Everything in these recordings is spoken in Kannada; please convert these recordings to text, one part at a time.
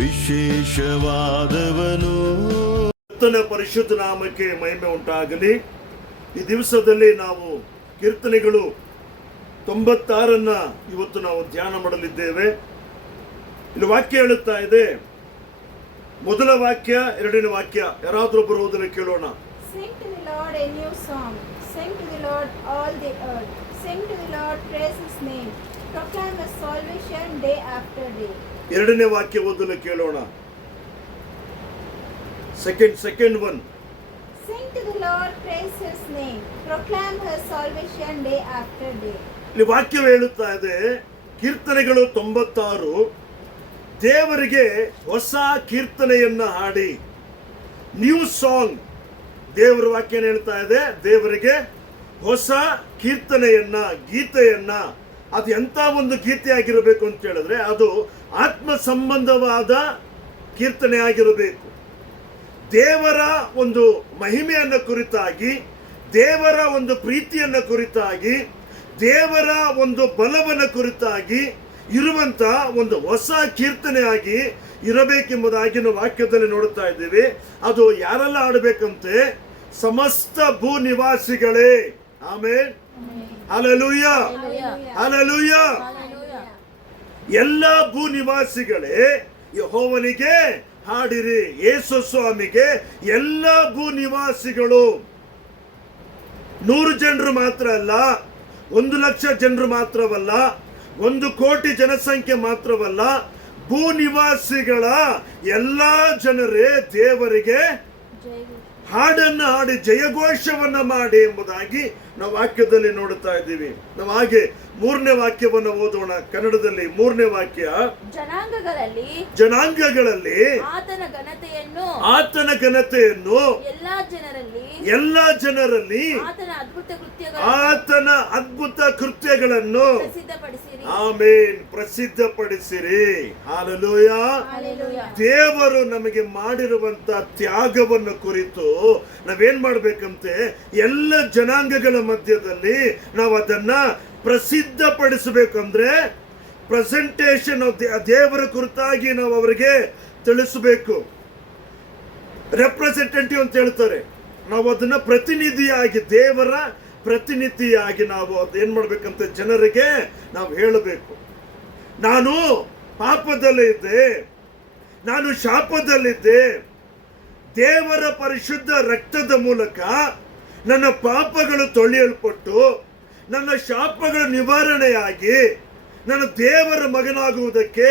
ವಿಶೇಷವಾದವನು. ಕರ್ತನ ಪರಿಶುದ್ಧ ನಾಮಕ್ಕೆ ಮಹಿಮೆ ಉಂಟಾಗಲಿ. ಈ ದಿವಸದಲ್ಲಿ ನಾವು ಕೀರ್ತನೆಗಳು 96 ಇವತ್ತು ನಾವು ಧ್ಯಾನ ಮಾಡಲಿದ್ದೇವೆ. ಇಲ್ಲಿ ವಾಕ್ಯ ಹೇಳುತ್ತಾ ಇದೆ, ಮೊದಲ ವಾಕ್ಯ, ಎರಡನೇ ವಾಕ್ಯ ಯಾರಾದ್ರೂ ಬರುವುದನ್ನು ಕೇಳೋಣ. Sing to the Lord a new song. Sing to the Lord all the earth. Sing to the Lord, praise His name. Proclaim His salvation day after day. ಎರಡನೇ ವಾಕ್ಯ ಓದಲು ಕೇಳೋಣ. Second one. Sing to the Lord, praise His name. Proclaim His salvation day after day. ಇಲ್ಲಿ ವಾಕ್ಯವು ಹೇಳುತ್ತಾ ಇದೆ, ಕೀರ್ತನೆಗಳು 96, ದೇವರಿಗೆ ಹೊಸ ಕೀರ್ತನೆಯನ್ನ ಹಾಡಿ. New song. ದೇವರ ವಾಕ್ಯ ಹೇಳ್ತಾ ಇದೆ, ದೇವರಿಗೆ ಹೊಸ ಕೀರ್ತನೆಯನ್ನ, ಗೀತೆಯನ್ನ. ಅದು ಎಂತ ಒಂದು ಗೀತೆ ಆಗಿರಬೇಕು ಅಂತ ಹೇಳಿದ್ರೆ, ಅದು ಆತ್ಮ ಸಂಬಂಧವಾದ ಕೀರ್ತನೆ ಆಗಿರಬೇಕು. ದೇವರ ಒಂದು ಮಹಿಮೆಯನ್ನು ಕುರಿತಾಗಿ, ದೇವರ ಒಂದು ಪ್ರೀತಿಯನ್ನು ಕುರಿತಾಗಿ, ದೇವರ ಒಂದು ಬಲವನ್ನು ಕುರಿತಾಗಿ ಇರುವಂತ ಒಂದು ಹೊಸ ಕೀರ್ತನೆ ಆಗಿ ಇರಬೇಕೆಂಬುದಾಗಿ ನಾವು ವಾಕ್ಯದಲ್ಲಿ ನೋಡುತ್ತಾ ಇದ್ದೀವಿ. ಅದು ಯಾರೆಲ್ಲ ಆಡಬೇಕಂತೆ? ಸಮಸ್ತ ಭೂ ನಿವಾಸಿಗಳೇ. Amen, hallelujah, hallelujah. ಎಲ್ಲ ಭೂ ನಿವಾಸಿಗಳೇ ಯೆಹೋವನಿಗೆ ಹಾಡಿರಿ. ಯೇಸು ಸ್ವಾಮಿಗೆ ಎಲ್ಲ ಭೂ ನಿವಾಸಿಗಳು, 100 ಜನರು ಮಾತ್ರ ಅಲ್ಲ, 1,00,000 ಜನರು ಮಾತ್ರವಲ್ಲ, 1,000,000 ಜನಸಂಖ್ಯೆ ಮಾತ್ರವಲ್ಲ, ಭೂ ನಿವಾಸಿಗಳ ಎಲ್ಲಾ ಜನರೇ ದೇವರಿಗೆ ಹಾಡನ್ನು ಹಾಡಿ ಜಯಘೋಷವನ್ನ ಮಾಡಿ ಎಂಬುದಾಗಿ ನಾವು ವಾಕ್ಯದಲ್ಲಿ ನೋಡುತ್ತಾ ಇದ್ದೀವಿ. ನಾವು ಹಾಗೆ 3ನೇ ವಾಕ್ಯವನ್ನು ಓದೋಣ ಕನ್ನಡದಲ್ಲಿ. 3ನೇ ವಾಕ್ಯ, ಜನಾಂಗಗಳಲ್ಲಿ ಆತನ ಘನತೆಯನ್ನು ಎಲ್ಲ ಜನರಲ್ಲಿ ಆತನ ಅದ್ಭುತ ಕೃತ್ಯಗಳನ್ನು ಆಮೇನ್ ಪ್ರಸಿದ್ಧಪಡಿಸಿರಿ. ಹಲ್ಲೆಲೂಯ. ದೇವರು ನಮಗೆ ಮಾಡಿರುವಂತ ತ್ಯಾಗವನ್ನು ಕುರಿತು ನಾವೇನ್ ಮಾಡ್ಬೇಕಂತೆ? ಎಲ್ಲ ಜನಾಂಗಗಳ ಮಧ್ಯದಲ್ಲಿ ನಾವು ಅದನ್ನ ಪ್ರಸಿದ್ಧಪಡಿಸಬೇಕಂದ್ರೆ ಪ್ರೆಸೆಂಟೇಷನ್ ಆಫ್ ದೇವರ ಕುರಿತಾಗಿ ನಾವು ಅವರಿಗೆ ತಿಳಿಸಬೇಕು. ರೆಪ್ರೆಸೆಂಟೇಟಿವ್ ಅಂತ ಹೇಳ್ತಾರೆ. ನಾವು ಅದನ್ನ ಪ್ರತಿನಿಧಿಯಾಗಿ, ದೇವರ ಪ್ರತಿನಿಧಿಯಾಗಿ ನಾವು ಅದೇನ್ ಮಾಡ್ಬೇಕಂತ ಜನರಿಗೆ ನಾವು ಹೇಳಬೇಕು. ನಾನು ಪಾಪದಲ್ಲಿದ್ದೆ, ನಾನು ಶಾಪದಲ್ಲಿದ್ದೆ, ದೇವರ ಪರಿಶುದ್ಧ ರಕ್ತದ ಮೂಲಕ ನನ್ನ ಪಾಪಗಳು ತೊಳೆಯಲ್ಪಟ್ಟು ನನ್ನ ಶಾಪಗಳ ನಿವಾರಣೆಯಾಗಿ ನನ್ನ ದೇವರ ಮಗನಾಗುವುದಕ್ಕೆ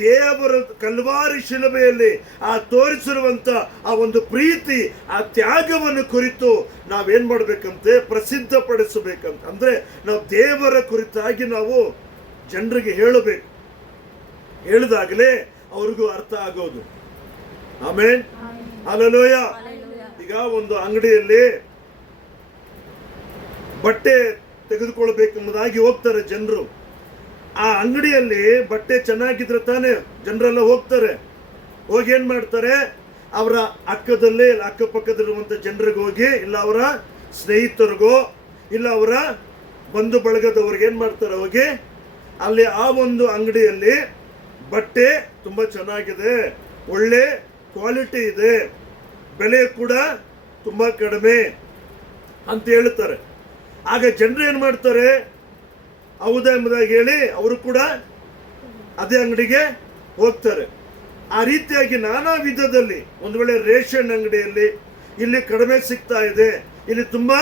ದೇವರ ಕಲ್ವಾರಿ ಶಿಲುಬೆಯಲ್ಲಿ ಆ ತೋರಿಸಿರುವಂತ ಆ ಒಂದು ಪ್ರೀತಿ, ಆ ತ್ಯಾಗವನ್ನು ಕುರಿತು ನಾವೇನ್ ಮಾಡ್ಬೇಕಂತೆ? ಪ್ರಸಿದ್ಧಪಡಿಸಬೇಕಂತ. ಅಂದ್ರೆ ನಾವು ದೇವರ ಕುರಿತಾಗಿ ನಾವು ಜನರಿಗೆ ಹೇಳಬೇಕು. ಹೇಳಿದಾಗಲೇ ಅವ್ರಿಗೂ ಅರ್ಥ ಆಗೋದು. ಆಮೇನ್, ಹಲ್ಲೆಲೂಯ. ಈಗ ಒಂದು ಅಂಗಡಿಯಲ್ಲಿ ಬಟ್ಟೆ ತೆಗೆದುಕೊಳ್ಬೇಕೆಂಬುದಾಗಿ ಹೋಗ್ತಾರೆ ಜನರು. ಆ ಅಂಗಡಿಯಲ್ಲಿ ಬಟ್ಟೆ ಚೆನ್ನಾಗಿದ್ರೆ ತಾನೇ ಜನರೆಲ್ಲ ಹೋಗ್ತಾರೆ. ಹೋಗಿ ಏನ್ ಮಾಡ್ತಾರೆ? ಅವರ ಅಕ್ಕಪಕ್ಕದಲ್ಲಿರುವಂತ ಜನರಿಗೆ ಹೋಗಿ, ಇಲ್ಲ ಅವರ ಸ್ನೇಹಿತರಿಗೋ, ಇಲ್ಲ ಅವರ ಬಂಧು ಬಳಗದವ್ರಿಗೆ ಏನ್ ಮಾಡ್ತಾರೆ? ಹೋಗಿ ಅಲ್ಲಿ ಆ ಒಂದು ಅಂಗಡಿಯಲ್ಲಿ ಬಟ್ಟೆ ತುಂಬಾ ಚೆನ್ನಾಗಿದೆ, ಒಳ್ಳೆ ಕ್ವಾಲಿಟಿ ಇದೆ, ಬೆಲೆ ಕೂಡ ತುಂಬಾ ಕಡಿಮೆ ಅಂತ ಹೇಳ್ತಾರೆ. ಆಗ ಜನರು ಏನ್ ಮಾಡ್ತಾರೆ? ಹೌದಾ ಎಂಬುದಾಗಿ ಹೇಳಿ ಅವರು ಕೂಡ ಅದೇ ಅಂಗಡಿಗೆ ಹೋಗ್ತಾರೆ. ಆ ರೀತಿಯಾಗಿ ನಾನಾ ವಿಧದಲ್ಲಿ, ಒಂದು ವೇಳೆ ರೇಷನ್ ಅಂಗಡಿಯಲ್ಲಿ ಇಲ್ಲಿ ಕಡಿಮೆ ಸಿಗ್ತಾ ಇದೆ, ಇಲ್ಲಿ ತುಂಬಾ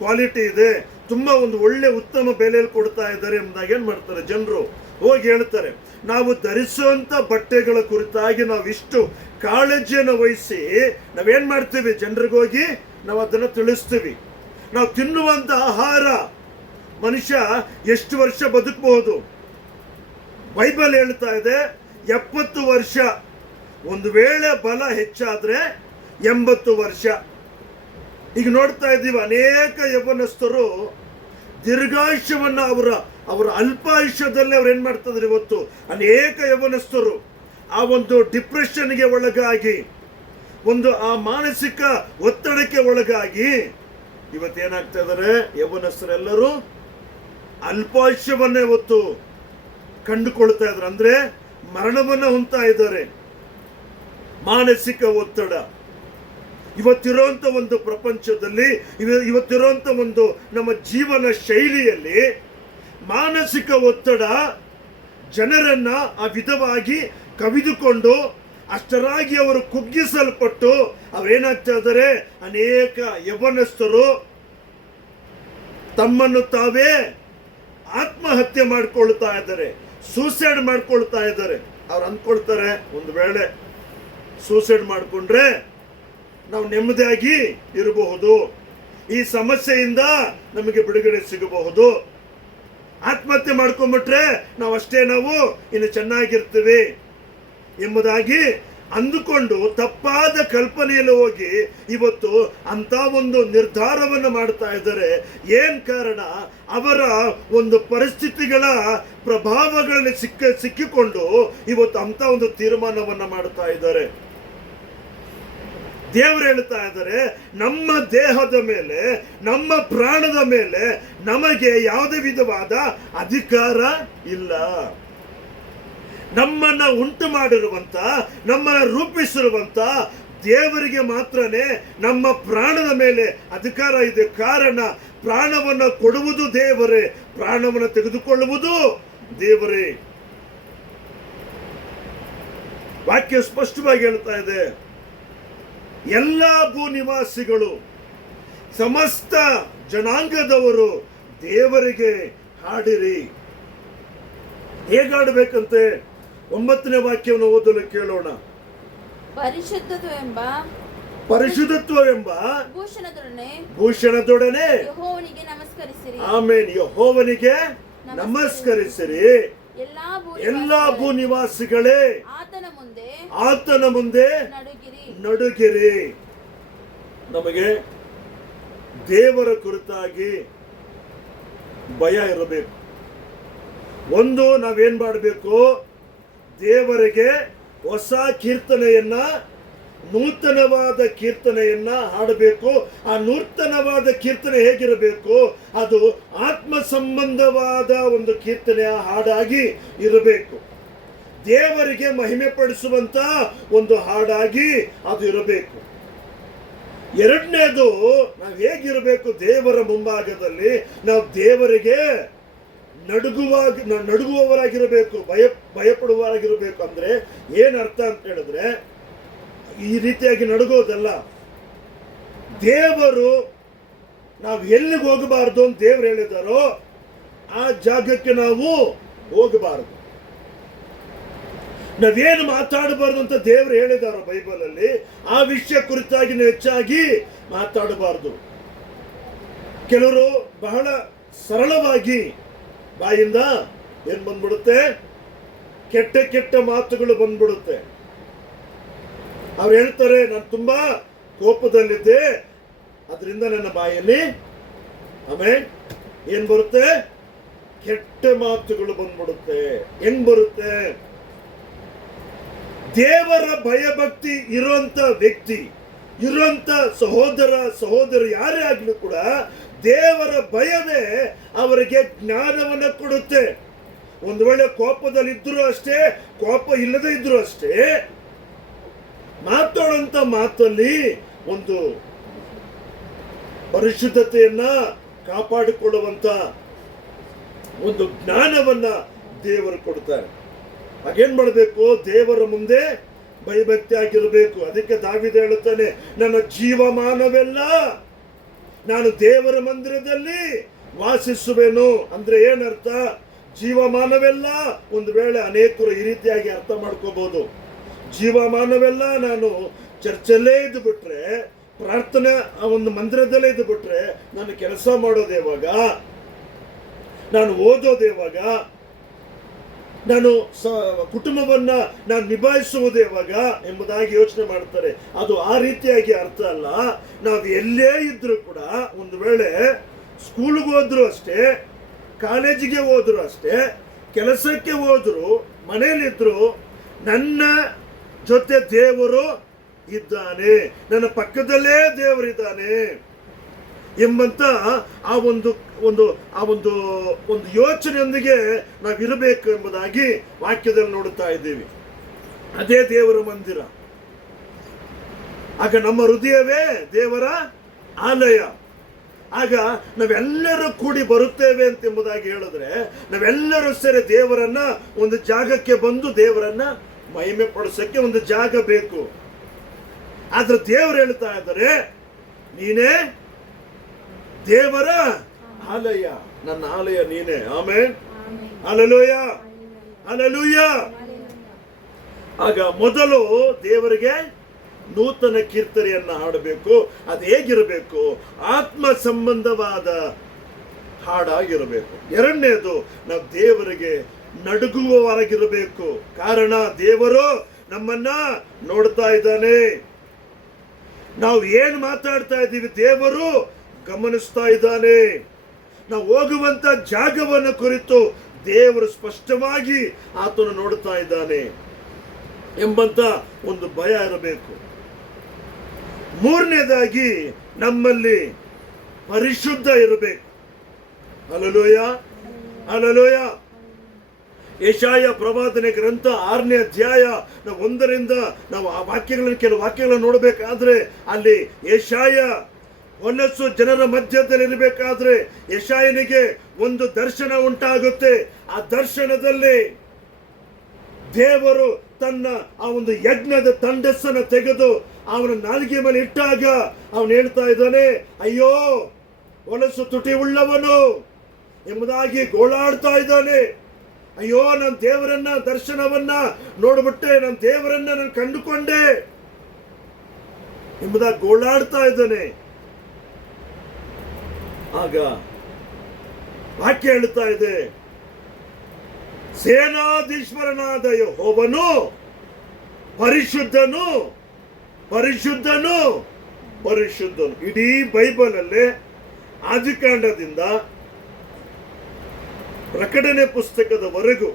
ಕ್ವಾಲಿಟಿ ಇದೆ, ತುಂಬಾ ಒಂದು ಒಳ್ಳೆ ಉತ್ತಮ ಬೆಲೆಯಲ್ಲಿ ಕೊಡ್ತಾ ಇದ್ದಾರೆ ಎಂಬುದಾಗಿ ಏನ್ ಮಾಡ್ತಾರೆ? ಜನರು ಹೋಗಿ ಹೇಳ್ತಾರೆ. ನಾವು ಧರಿಸುವಂತ ಬಟ್ಟೆಗಳ ಕುರಿತಾಗಿ ನಾವು ಇಷ್ಟು ಕಾಳಜಿಯನ್ನು ವಹಿಸಿ ನಾವೇನ್ ಮಾಡ್ತೀವಿ? ಜನರಿಗೋಗಿ ನಾವು ಅದನ್ನ ತಿಳಿಸ್ತೀವಿ. ನಾವು ತಿನ್ನುವಂತ ಆಹಾರ, ಮನುಷ್ಯ ಎಷ್ಟು ವರ್ಷ ಬದುಕಬಹುದು? ಬೈಬಲ್ ಹೇಳ್ತಾ ಇದೆ 70 ವರ್ಷ. ಒಂದು ವೇಳೆ ಬಲ ಹೆಚ್ಚಾದ್ರೆ 80 ವರ್ಷ. ಈಗ ನೋಡ್ತಾ ಇದ್ದೀವಿ, ಅನೇಕ ಯೌವನಸ್ಥರು ದೀರ್ಘಾಯುಷ್ಯವನ್ನ ಅವರ ಅಲ್ಪಾಯುಷ್ಯದಲ್ಲೇ ಅವ್ರು ಏನ್ ಮಾಡ್ತಿದ್ರು. ಇವತ್ತು ಅನೇಕ ಯೌವನಸ್ಥರು ಆ ಒಂದು ಡಿಪ್ರೆಷನ್ಗೆ ಒಳಗಾಗಿ, ಒಂದು ಆ ಮಾನಸಿಕ ಒತ್ತಡಕ್ಕೆ ಒಳಗಾಗಿ ಇವತ್ತೇನಾಗ್ತಾ ಇದ್ದಾರೆ? ಯೌವನಸ್ಥರೆಲ್ಲರೂ ಅಲ್ಪಾಯುಷ್ಯವನ್ನೇ ಇವತ್ತು ಕಂಡುಕೊಳ್ತಾ ಇದ್ದಾರೆ. ಅಂದ್ರೆ ಮರಣವನ್ನ ಹೊಂದ್ತಾ ಇದ್ದಾರೆ. ಮಾನಸಿಕ ಒತ್ತಡ. ಇವತ್ತಿರುವಂತ ಒಂದು ಪ್ರಪಂಚದಲ್ಲಿ, ಇವತ್ತಿರುವಂತ ಒಂದು ನಮ್ಮ ಜೀವನ ಶೈಲಿಯಲ್ಲಿ ಮಾನಸಿಕ ಒತ್ತಡ ಜನರನ್ನ ಆ ವಿಧವಾಗಿ ಕವಿದುಕೊಂಡು ಅಷ್ಟರಾಗಿ ಅವರು ಕುಗ್ಗಿಸಲ್ಪಟ್ಟು ಅವರೇನಾಗ್ತಾ ಇದ್ದಾರೆ, ಅನೇಕ ಯೌವನಸ್ಥರು ತಮ್ಮನ್ನು ತಾವೇ ಆತ್ಮಹತ್ಯೆ ಮಾಡ್ಕೊಳ್ತಾ ಇದ್ದಾರೆ, ಸೂಸೈಡ್ ಮಾಡ್ಕೊಳ್ತಾ ಇದ್ದಾರೆ. ಅವ್ರು ಅಂದ್ಕೊಳ್ತಾರೆ, ಒಂದು ವೇಳೆ ಸೂಸೈಡ್ ಮಾಡಿಕೊಂಡ್ರೆ ನಾವು ನೆಮ್ಮದಿಯಾಗಿ ಇರಬಹುದು, ಈ ಸಮಸ್ಯೆಯಿಂದ ನಮಗೆ ಬಿಡುಗಡೆ ಸಿಗಬಹುದು, ಆತ್ಮಹತ್ಯೆ ಮಾಡ್ಕೊಂಡ್ಬಿಟ್ರೆ ನಾವು ಇನ್ನು ಚೆನ್ನಾಗಿರ್ತೀವಿ ಎಂಬುದಾಗಿ ಅಂದುಕೊಂಡು ತಪ್ಪಾದ ಕಲ್ಪನೆಯಲ್ಲಿ ಹೋಗಿ ಇವತ್ತು ಅಂತ ಒಂದು ನಿರ್ಧಾರವನ್ನು ಮಾಡ್ತಾ ಇದ್ದಾರೆ. ಏನ್ ಕಾರಣ? ಅವರ ಒಂದು ಪರಿಸ್ಥಿತಿಗಳ ಪ್ರಭಾವಗಳಲ್ಲಿ ಸಿಕ್ಕಿಕೊಂಡು ಇವತ್ತು ಅಂತ ಒಂದು ತೀರ್ಮಾನವನ್ನ ಮಾಡ್ತಾ ಇದ್ದಾರೆ. ದೇವರು ಹೇಳ್ತಾ ಇದ್ದಾರೆ, ನಮ್ಮ ದೇಹದ ಮೇಲೆ, ನಮ್ಮ ಪ್ರಾಣದ ಮೇಲೆ ನಮಗೆ ಯಾವುದೇ ವಿಧವಾದ ಅಧಿಕಾರ ಇಲ್ಲ. ನಮ್ಮನ್ನ ಉಂಟು ಮಾಡಿರುವಂತ, ನಮ್ಮನ್ನ ರೂಪಿಸಿರುವಂತ ದೇವರಿಗೆ ಮಾತ್ರನೇ ನಮ್ಮ ಪ್ರಾಣದ ಮೇಲೆ ಅಧಿಕಾರ ಇದೆ. ಕಾರಣ, ಪ್ರಾಣವನ್ನು ಕೊಡುವುದು ದೇವರೇ, ಪ್ರಾಣವನ್ನು ತೆಗೆದುಕೊಳ್ಳುವುದು ದೇವರೇ. ವಾಕ್ಯ ಸ್ಪಷ್ಟವಾಗಿ ಹೇಳ್ತಾ ಇದೆ, ಎಲ್ಲ ಭೂನಿವಾಸಿಗಳು, ಸಮಸ್ತ ಜನಾಂಗದವರು ದೇವರಿಗೆ ಹಾಡಿರಿ. ಹೇಗಾಡಬೇಕಂತೆ 9ನೇ ವಾಕ್ಯವನ್ನು ಓದಲು ಕೇಳೋಣ. ಪರಿಶುದ್ಧತ್ವವೆಂಬ ಭೂಷಣದೊಡನೆ ಯೆಹೋವನಿಗೆ ನಮಸ್ಕರಿಸಿರಿ. ಆಮೇನ್. ಯೆಹೋವನಿಗೆ ನಮಸ್ಕರಿಸಿರಿ. ಎಲ್ಲಾ ಭೂನಿವಾಸಿಗಳೇ ಆತನ ಮುಂದೆ ನಡುಗಿರಿ. ನಮಗೆ ದೇವರ ಕುರಿತಾಗಿ ಭಯ ಇರಬೇಕು. ಒಂದು, ನಾವೇನ್ ಮಾಡಬೇಕು? ದೇವರಿಗೆ ಹೊಸ ಕೀರ್ತನೆಯನ್ನ, ನೂತನವಾದ ಕೀರ್ತನೆಯನ್ನ ಹಾಡಬೇಕು. ಆ ನೂತನವಾದ ಕೀರ್ತನೆ ಹೇಗಿರಬೇಕು? ಅದು ಆತ್ಮ ಸಂಬಂಧವಾದ ಒಂದು ಕೀರ್ತನೆಯ ಹಾಡಾಗಿ ಇರಬೇಕು. ದೇವರಿಗೆ ಮಹಿಮೆ ಪಡಿಸುವಂತ ಒಂದು ಹಾಡಾಗಿ ಅದು ಇರಬೇಕು. ಎರಡನೇದು, ನಾವು ಹೇಗಿರಬೇಕು? ದೇವರ ಮುಂಭಾಗದಲ್ಲಿ ನಾವು ದೇವರಿಗೆ ನಡುಗುವವರಾಗಿರಬೇಕು, ಭಯಪಡುವವರಾಗಿರಬೇಕು. ಅಂದ್ರೆ ಏನ್ ಅರ್ಥ ಅಂತ ಹೇಳಿದ್ರೆ, ಈ ರೀತಿಯಾಗಿ ನಡುಗೋದಲ್ಲ. ದೇವರು ನಾವು ಎಲ್ಲಿಗೆ ಹೋಗಬಾರ್ದು ಅಂತ ದೇವರು ಹೇಳಿದಾರೋ ಆ ಜಾಗಕ್ಕೆ ನಾವು ಹೋಗಬಾರದು. ನಾವೇನು ಮಾತಾಡಬಾರ್ದು ಅಂತ ದೇವರು ಹೇಳಿದಾರೋ ಬೈಬಲ್ ಅಲ್ಲಿ, ಆ ವಿಷಯ ಕುರಿತಾಗಿ ಹೆಚ್ಚಾಗಿ ಮಾತಾಡಬಾರ್ದು. ಕೆಲವರು ಬಹಳ ಸರಳವಾಗಿ ಬಾಯಿಂದ ಏನ್ ಬಂದ್ಬಿಡುತ್ತೆ? ಕೆಟ್ಟ ಕೆಟ್ಟ ಮಾತುಗಳು ಬಂದ್ಬಿಡುತ್ತೆ. ಅವ್ರು ಹೇಳ್ತಾರೆ, ನಾನು ತುಂಬಾ ಕೋಪದಲ್ಲಿದ್ದೆ, ಅದರಿಂದ ನನ್ನ ಬಾಯಲ್ಲಿ ಆಮೇಲೆ ಏನ್ ಬರುತ್ತೆ? ಕೆಟ್ಟ ಮಾತುಗಳು ಬಂದ್ಬಿಡುತ್ತೆ. ಹೆಂಗ್ ಬರುತ್ತೆ? ದೇವರ ಭಯಭಕ್ತಿ ಇರುವಂತ ವ್ಯಕ್ತಿ, ಇರುವಂತ ಸಹೋದರ ಯಾರೇ ಆಗ್ಲೂ ಕೂಡ ದೇವರ ಭಯವೇ ಅವರಿಗೆ ಜ್ಞಾನವನ್ನ ಕೊಡುತ್ತೆ. ಒಂದು ವೇಳೆ ಕೋಪದಲ್ಲಿದ್ದರೂ ಅಷ್ಟೇ, ಕೋಪ ಇಲ್ಲದೆ ಇದ್ರೂ ಅಷ್ಟೇ, ಮಾತಾಡುವಂತ ಮಾತಲ್ಲಿ ಒಂದು ಪರಿಶುದ್ಧತೆಯನ್ನ ಕಾಪಾಡಿಕೊಳ್ಳುವಂತ ಒಂದು ಜ್ಞಾನವನ್ನ ದೇವರು ಕೊಡ್ತಾರೆ. ಹಾಗೇನ್ ಮಾಡಬೇಕು? ದೇವರ ಮುಂದೆ ಭಯಭಕ್ತಿ ಆಗಿರಬೇಕು. ಅದಕ್ಕೆ ದಾವೀದ ಹೇಳುತ್ತಾನೆ, ನನ್ನ ಜೀವಮಾನವೆಲ್ಲ ನಾನು ದೇವರ ಮಂದಿರದಲ್ಲಿ ವಾಸಿಸುವೆನು. ಅಂದ್ರೆ ಏನರ್ಥ? ಜೀವಮಾನವೆಲ್ಲ, ಒಂದು ವೇಳೆ ಅನೇಕರು ಈ ರೀತಿಯಾಗಿ ಅರ್ಥ ಮಾಡ್ಕೋಬಹುದು, ಜೀವಮಾನವೆಲ್ಲ ನಾನು ಚರ್ಚಲ್ಲೇ ಇದ್ದು ಬಿಟ್ರೆ, ಪ್ರಾರ್ಥನೆ ಆ ಒಂದು ಮಂದಿರದಲ್ಲೇ ಇದ್ದು ಬಿಟ್ರೆ, ನಾನು ಕೆಲಸ ಮಾಡೋದು ಯಾವಾಗ, ನಾನು ಓದೋದು ಯಾವಾಗ, ನಾನು ಕುಟುಂಬವನ್ನ ನಾನು ನಿಭಾಯಿಸುವುದು ಯಾವಾಗ ಎಂಬುದಾಗಿ ಯೋಚನೆ ಮಾಡ್ತಾರೆ. ಅದು ಆ ರೀತಿಯಾಗಿ ಅರ್ಥ ಅಲ್ಲ. ನಾವು ಎಲ್ಲೇ ಇದ್ರೂ ಕೂಡ, ಒಂದು ವೇಳೆ ಸ್ಕೂಲ್ಗೆ ಹೋದ್ರು ಅಷ್ಟೇ, ಕಾಲೇಜಿಗೆ ಹೋದ್ರು ಅಷ್ಟೇ, ಕೆಲಸಕ್ಕೆ ಹೋದ್ರು, ಮನೆಯಲ್ಲಿದ್ರು, ನನ್ನ ಜೊತೆ ದೇವರು ಇದ್ದಾನೆ, ನನ್ನ ಪಕ್ಕದಲ್ಲೇ ದೇವರಿದ್ದಾನೆ ಎಂಬಂತ ಆ ಒಂದು ಒಂದು ಆ ಒಂದು ಒಂದು ಯೋಚನೆಯೊಂದಿಗೆ ನಾವಿರಬೇಕು ಎಂಬುದಾಗಿ ವಾಕ್ಯದಲ್ಲಿ ನೋಡುತ್ತಾ ಇದ್ದೀವಿ. ಅದೇ ದೇವರ ಮಂದಿರ. ಆಗ ನಮ್ಮ ಹೃದಯವೇ ದೇವರ ಆಲಯ. ಆಗ ನಾವೆಲ್ಲರೂ ಕೂಡಿ ಬರುತ್ತೇವೆ ಎಂಬುದಾಗಿ ಹೇಳಿದ್ರೆ, ನಾವೆಲ್ಲರೂ ಸೇರಿ ದೇವರನ್ನ ಒಂದು ಜಾಗಕ್ಕೆ ಬಂದು ದೇವರನ್ನ ಮಹಿಮೆ ಪಡಿಸಕ್ಕೆ ಒಂದು ಜಾಗ ಬೇಕು. ಆದ್ರೆ ದೇವರು ಹೇಳ್ತಾ ಇದ್ದಾರೆ, ನೀನೇ ದೇವರ ಆಲಯ, ನನ್ನ ಆಲಯ ನೀನೇ. Amen, hallelujah, hallelujah. ಆಗ ಮೊದಲು ದೇವರಿಗೆ ನೂತನ ಕೀರ್ತನೆಯನ್ನ ಹಾಡಬೇಕು. ಅದು ಹೇಗಿರಬೇಕು? ಆತ್ಮ ಸಂಬಂಧವಾದ ಹಾಡಾಗಿರಬೇಕು. ಎರಡನೇದು, ನಾವು ದೇವರಿಗೆ ನಡುಗುವವರಾಗಿರಬೇಕು. ಕಾರಣ ದೇವರು ನಮ್ಮನ್ನ ನೋಡ್ತಾ ಇದ್ದಾನೆ. ನಾವು ಏನ್ ಮಾತಾಡ್ತಾ ಇದ್ದೀವಿ ದೇವರು ಗಮನಿಸ್ತಾ ಇದ್ದಾನೆ. ನಾವು ಹೋಗುವಂತ ಜಾಗವನ್ನು ಕುರಿತು ದೇವರು ಸ್ಪಷ್ಟವಾಗಿ ಆತನು ನೋಡ್ತಾ ಇದ್ದಾನೆ ಎಂಬಂತ ಒಂದು ಭಯ ಇರಬೇಕು. ಮೂರನೇದಾಗಿ, ನಮ್ಮಲ್ಲಿ ಪರಿಶುದ್ಧ ಇರಬೇಕು. Hallelujah, hallelujah. ಯೆಶಾಯ ಪ್ರವಾದನೆ ಗ್ರಂಥ 6ನೇ ಅಧ್ಯಾಯ 1ರಿಂದ ನಾವು ಆ ವಾಕ್ಯಗಳನ್ನು, ಕೆಲವು ವಾಕ್ಯಗಳನ್ನು ನೋಡಬೇಕಾದ್ರೆ ಅಲ್ಲಿ ಯೆಶಾಯ ಹೊಲಸು ಜನರ ಮಧ್ಯದಲ್ಲಿ ಇರಬೇಕಾದ್ರೆ ಯೆಶಾಯನಿಗೆ ಒಂದು ದರ್ಶನ ಉಂಟಾಗುತ್ತೆ. ಆ ದರ್ಶನದಲ್ಲಿ ದೇವರು ತನ್ನ ಆ ಒಂದು ಯಜ್ಞದ ತಂಡಸ್ಸನ್ನು ತೆಗೆದು ಅವನ ನಾಲಿಗೆ ಮೇಲೆ ಇಟ್ಟಾಗ ಅವನು ಹೇಳ್ತಾ ಇದ್ದಾನೆ, ಅಯ್ಯೋ ಹೊಲಸು ತುಟಿ ಉಳ್ಳವನು ಎಂಬುದಾಗಿ ಗೋಳಾಡ್ತಾ ಇದ್ದಾನೆ. ಅಯ್ಯೋ, ನನ್ನ ದೇವರನ್ನ ದರ್ಶನವನ್ನ ನೋಡ್ಬಿಟ್ಟೆ, ನನ್ನ ದೇವರನ್ನ ನಾನು ಕಂಡುಕೊಂಡೆ ಎಂಬುದಾಗಿ ಗೋಳಾಡ್ತಾ ಇದ್ದಾನೆ. ಆಗ ವಾಕ್ಯ ಹೇಳ್ತಾ ಇದೆ, ಸೇನಾಧೀಶ್ವರನಾದ ಯೆಹೋವನು ಪರಿಶುದ್ಧನು, ಪರಿಶುದ್ಧನು, ಪರಿಶುದ್ಧನು. ಇಡೀ ಬೈಬಲ್ ಅಲ್ಲಿ ಆದಿಕಾಂಡದಿಂದ ಪ್ರಕಟಣೆ ಪುಸ್ತಕದವರೆಗೂ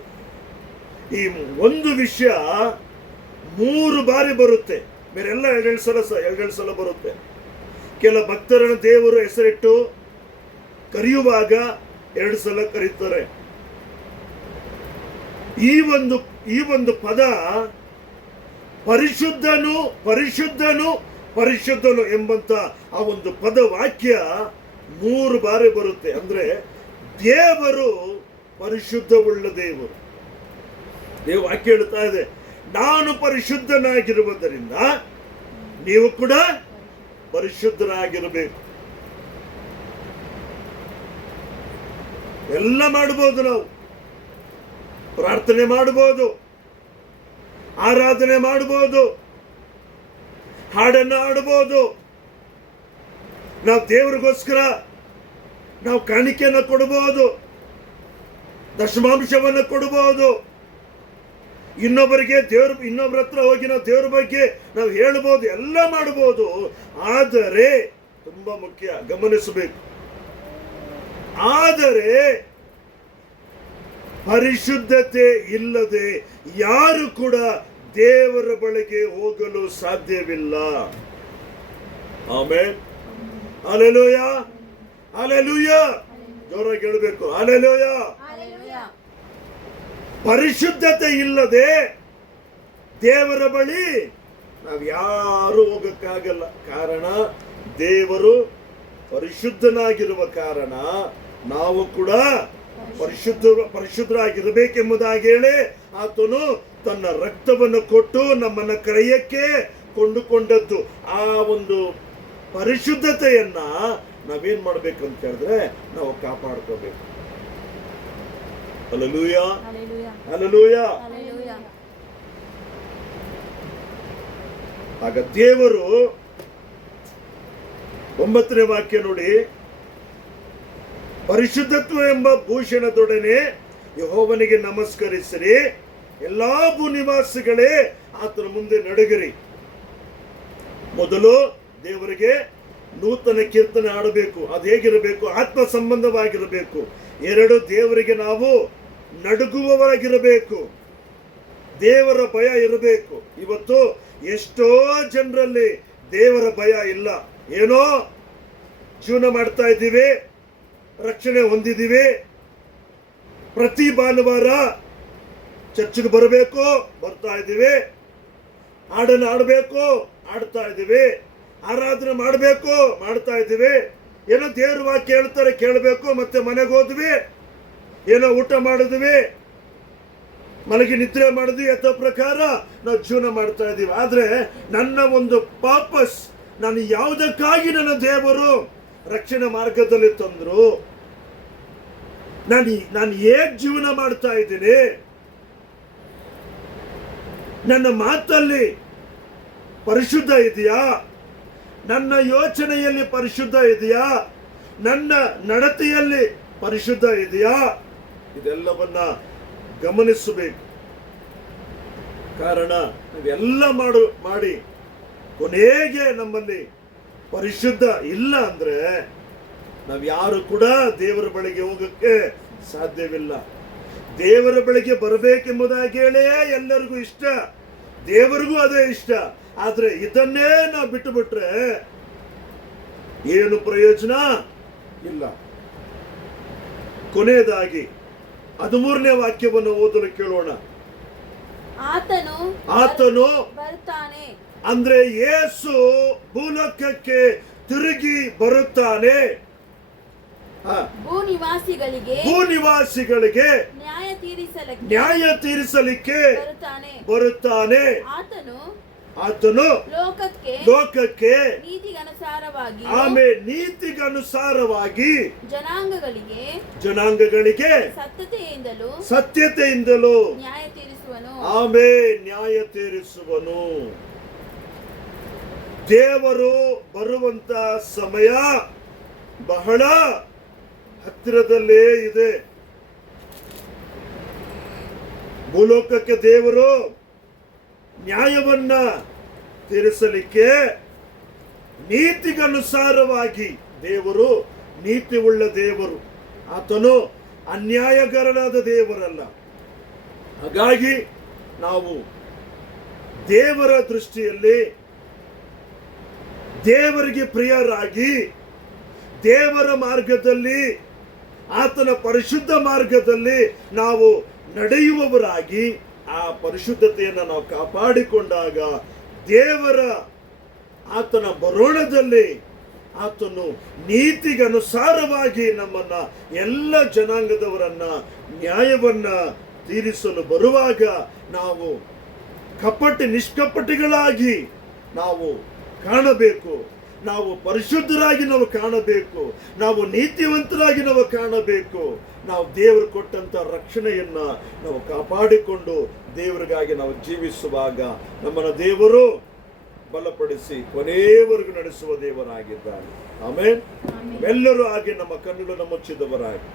ಈ ಒಂದು ವಿಷಯ 3 ಬಾರಿ ಬರುತ್ತೆ. ಬೇರೆಲ್ಲ ಎರಡೆರಡು ಸಲ ಬರುತ್ತೆ. ಕೆಲ ಭಕ್ತರನ್ನು ದೇವರು ಹೆಸರಿಟ್ಟು ಕರೆಯುವಾಗ 2 ಸಲ ಕರೀತಾರೆ. ಈ ಒಂದು ಪದ ಪರಿಶುದ್ಧನು, ಪರಿಶುದ್ಧನು, ಪರಿಶುದ್ಧನು ಎಂಬಂತ ಆ ಒಂದು ಪದ ವಾಕ್ಯ 3 ಬಾರಿ ಬರುತ್ತೆ. ಅಂದ್ರೆ ದೇವರು ಪರಿಶುದ್ಧವುಳ್ಳ ದೇವರು. ವಾಕ್ಯ ಹೇಳ್ತಾ ಇದೆ, ನಾನು ಪರಿಶುದ್ಧನಾಗಿರುವುದರಿಂದ ನೀವು ಕೂಡ ಪರಿಶುದ್ಧರಾಗಿರಬೇಕು. ಎಲ್ಲ ಮಾಡಬಹುದು, ನಾವು ಪ್ರಾರ್ಥನೆ ಮಾಡಬಹುದು, ಆರಾಧನೆ ಮಾಡಬಹುದು, ಹಾಡನ್ನು ಆಡಬಹುದು, ನಾವು ದೇವರಿಗೋಸ್ಕರ ನಾವು ಕಾಣಿಕೆಯನ್ನು ಕೊಡಬಹುದು, ದಶಮಾಂಶವನ್ನು ಕೊಡಬಹುದು, ಇನ್ನೊಬ್ಬರ ಹತ್ರ ಹೋಗಿ ನಾವು ದೇವರ ಬಗ್ಗೆ ನಾವು ಹೇಳಬಹುದು, ಎಲ್ಲ ಮಾಡಬಹುದು. ಆದರೆ ತುಂಬಾ ಮುಖ್ಯ, ಗಮನಿಸಬೇಕು, ಆದರೆ ಪರಿಶುದ್ಧತೆ ಇಲ್ಲದೆ ಯಾರು ಕೂಡ ದೇವರ ಬಳಿಗೆ ಹೋಗಲು ಸಾಧ್ಯವಿಲ್ಲ. Amen, hallelujah, hallelujah. ಜೋರಾಗಿ ಹೇಳಬೇಕು, ಹಲ್ಲೆಲೂಯ. ಪರಿಶುದ್ಧತೆ ಇಲ್ಲದೆ ದೇವರ ಬಳಿ ನಾವು ಯಾರು ಹೋಗಕ್ಕಾಗಲ್ಲ. ಕಾರಣ ದೇವರು ಪರಿಶುದ್ಧನಾಗಿರುವ ಕಾರಣ ನಾವು ಕೂಡ ಪರಿಶುದ್ಧರಾಗಿರಬೇಕೆಂಬುದಾಗಿ ಹೇಳಿ ಆತನು ತನ್ನ ರಕ್ತವನ್ನು ಕೊಟ್ಟು ನಮ್ಮನ್ನ ಕರೆಯಕ್ಕೆ ಕೊಂಡುಕೊಂಡದ್ದು. ಆ ಒಂದು ಪರಿಶುದ್ಧತೆಯನ್ನ ನಾವೇನ್ ಮಾಡ್ಬೇಕು ಅಂತ ಹೇಳಿದ್ರೆ ನಾವು ಕಾಪಾಡ್ಕೋಬೇಕು. Hallelujah, hallelujah. ಆಗ ದೇವರು 9ನೇ ವಾಕ್ಯ ನೋಡಿ, ಪರಿಶುದ್ಧತ್ವ ಎಂಬ ಭೂಷಣದೊಡನೆ ಯೆಹೋವನಿಗೆ ನಮಸ್ಕರಿಸಿರಿ, ಎಲ್ಲಾ ಭೂನಿವಾಸಿಗಳೇ ಆತನ ಮುಂದೆ ನಡುಗಿರಿ. ಮೊದಲು ದೇವರಿಗೆ ನೂತನ ಕೀರ್ತನೆ ಆಡಬೇಕು. ಅದು ಹೇಗಿರಬೇಕು? ಆತ್ಮ ಸಂಬಂಧವಾಗಿರಬೇಕು. 2, ದೇವರಿಗೆ ನಾವು ನಡುಗುವವರಾಗಿರಬೇಕು, ದೇವರ ಭಯ ಇರಬೇಕು. ಇವತ್ತು ಎಷ್ಟೋ ಜನರಲ್ಲಿ ದೇವರ ಭಯ ಇಲ್ಲ. ಏನೋ ಜೀವನ ಮಾಡ್ತಾ ಇದ್ದೀವಿ, ರಕ್ಷಣೆ ಹೊಂದಿದ್ದೀವಿ, ಪ್ರತಿ ಭಾನುವಾರ ಚರ್ಚ್ಗೆ ಬರಬೇಕು, ಬರ್ತಾ ಇದ್ದೀವಿ, ಹಾಡನ್ನು ಆಡಬೇಕು, ಆಡ್ತಾ ಇದ್ದೀವಿ. ಆರಾಧನೆ ಮಾಡಬೇಕು, ಮಾಡ್ತಾ ಇದ್ದೀವಿ. ಏನೋ ದೇವ್ರ ವಾಕ್ಯ ಹೇಳ್ತಾರೆ, ಕೇಳಬೇಕು, ಮತ್ತೆ ಮನೆಗೆ ಹೋದ್ವಿ, ಏನೋ ಊಟ ಮಾಡಿದ್ವಿ, ಮಲಗಿ ನಿದ್ರೆ ಮಾಡಿದ್ವಿ, ಯಥೋ ಪ್ರಕಾರ ನಾವು ಜೀವನ ಮಾಡ್ತಾ ಇದ್ದೀವಿ. ಆದ್ರೆ ನನ್ನ ಒಂದು ಪಾಪಸ್, ನಾನು ಯಾವುದಕ್ಕಾಗಿ ನನ್ನ ದೇವರು ರಕ್ಷಣೆ ಮಾರ್ಗದಲ್ಲಿ ತಂದ್ರು, ನಾನು ಹೇಗ್ ಜೀವನ ಮಾಡ್ತಾ ಇದ್ದೀನಿ, ನನ್ನ ಮಾತಲ್ಲಿ ಪರಿಶುದ್ಧ ಇದೆಯಾ, ನನ್ನ ಯೋಚನೆಯಲ್ಲಿ ಪರಿಶುದ್ಧ ಇದೆಯಾ, ನನ್ನ ನಡತೆಯಲ್ಲಿ ಪರಿಶುದ್ಧ ಇದೆಯಾ, ಇದೆಲ್ಲವನ್ನ ಗಮನಿಸಬೇಕು. ಕಾರಣ ನಾವೆಲ್ಲ ಮಾಡಿ ಕೊನೆಗೆ ನಮ್ಮಲ್ಲಿ ಪರಿಶುದ್ಧ ಇಲ್ಲ ಅಂದ್ರೆ ನಾವ್ಯಾರು ಕೂಡ ದೇವರ ಬಳಿಗೆ ಹೋಗಕ್ಕೆ ಸಾಧ್ಯವಿಲ್ಲ. ದೇವರ ಬಳಿಗೆ ಬರಬೇಕೆಂಬುದಾಗಿ ಹೇಳೇ ಎಲ್ಲರಿಗೂ ಇಷ್ಟ, ದೇವರಿಗೂ ಅದೇ ಇಷ್ಟ. ಆದ್ರೆ ಇದನ್ನೇ ನಾವು ಬಿಟ್ಟು ಬಿಟ್ರೆ ಏನು ಪ್ರಯೋಜನ ಇಲ್ಲ. ಕೊನೆಯದಾಗಿ 13ನೇ ವಾಕ್ಯವನ್ನು ಓದಲು ಕೇಳೋಣ. ಆತನು ಬರ್ತಾನೆ, ಅಂದ್ರೆ ಯೇಸು ಭೂಲೋಕಕ್ಕೆ ತಿರುಗಿ ಬರುತ್ತಾನೆ. ಭೂನಿವಾಸಿಗಳಿಗೆ ನ್ಯಾಯ ತೀರಿಸಲಿಕ್ಕೆ ಬರುತ್ತಾನೆ. ಆತನು ಲೋಕಕ್ಕೆ ನೀತಿಗನುಸಾರವಾಗಿ ಜನಾಂಗಗಳಿಗೆ ಸತ್ಯತೆಯಿಂದಲೂ ನ್ಯಾಯ ತೀರಿಸುವನು. ದೇವರು ಬರುವಂತ ಸಮಯ ಬಹಳ ಹತ್ತಿರದಲ್ಲೇ ಇದೆ. ಭೂಲೋಕಕ್ಕೆ ದೇವರು ನ್ಯಾಯವನ್ನ ತೀರಿಸಲಿಕ್ಕೆ ನೀತಿಗನುಸಾರವಾಗಿ, ದೇವರು ನೀತಿ ಉಳ್ಳ ದೇವರು, ಆತನು ಅನ್ಯಾಯಗಾರನಾದ ದೇವರಲ್ಲ. ಹಾಗಾಗಿ ನಾವು ದೇವರ ದೃಷ್ಟಿಯಲ್ಲಿ ದೇವರಿಗೆ ಪ್ರಿಯರಾಗಿ ದೇವರ ಮಾರ್ಗದಲ್ಲಿ, ಆತನ ಪರಿಶುದ್ಧ ಮಾರ್ಗದಲ್ಲಿ ನಾವು ನಡೆಯುವವರಾಗಿ ಆ ಪರಿಶುದ್ಧತೆಯನ್ನು ನಾವು ಕಾಪಾಡಿಕೊಂಡಾಗ ದೇವರ ಆತನ ಬರೋಣದಲ್ಲಿ ಆತನು ನೀತಿಗನುಸಾರವಾಗಿ ನಮ್ಮನ್ನ ಎಲ್ಲ ಜನಾಂಗದವರನ್ನ ನ್ಯಾಯವನ್ನ ತೀರಿಸಲು ಬರುವಾಗ ನಾವು ನಿಷ್ಕಪಟಿಗಳಾಗಿ ನಾವು ಕಾಣಬೇಕು. ನಾವು ಪರಿಶುದ್ಧರಾಗಿ ನಾವು ಕಾಣಬೇಕು. ನಾವು ನೀತಿವಂತರಾಗಿ ನಾವು ಕಾಣಬೇಕು. ನಾವು ದೇವರು ಕೊಟ್ಟಂತ ರಕ್ಷಣೆಯನ್ನ ನಾವು ಕಾಪಾಡಿಕೊಂಡು ದೇವರಿಗಾಗಿ ನಾವು ಜೀವಿಸುವಾಗ ನಮ್ಮನ್ನ ದೇವರು ಬಲಪಡಿಸಿ ಕೊನೆಯವರೆಗೂ ನಡೆಸುವ ದೇವರಾಗಿದ್ದಾನೆ. ಆಮೇಲೆ ಎಲ್ಲರೂ ಹಾಗೆ ನಮ್ಮ ಕಣ್ಣುಗಳನ್ನು ಮುಚ್ಚಿದವರಾಗಿ